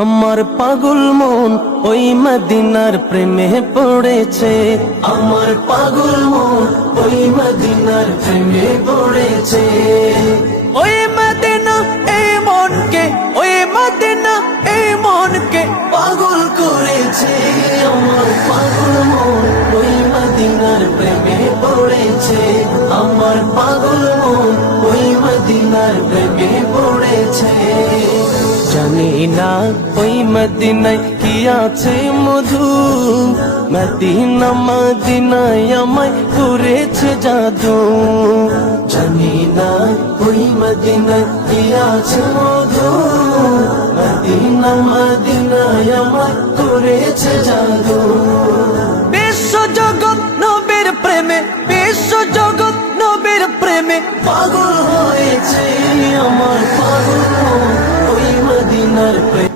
আমার পাগল মন ওই মদিনার প্রেমে পড়েছে। আমার পাগল মন ওই মদিনার প্রেমে পড়েছে। ওই মদিনা এই মনকে, ওই মদিনা এই মনকে পাগল করেছে। আমার পাগল মন ওই মদিনার প্রেমে পড়েছে। আমার পাগল মন ওই মদিনার প্রেমে পড়েছে। জানি না ওই মদিনায় কি আছে মধু, মদিনা মদিনায় আমায় করেছে জাদু। জানি না ওই মদিনায় কি আছে মধু, মদিনা মদিনায় আমায় করেছে জাদু। বিশ্ব জগৎ নবীর প্রেমে, বিশ্ব জগৎ নবীর প্রেমে পাগল হয়েছে। আমার পাগল ওই মদিনার প্রেমে।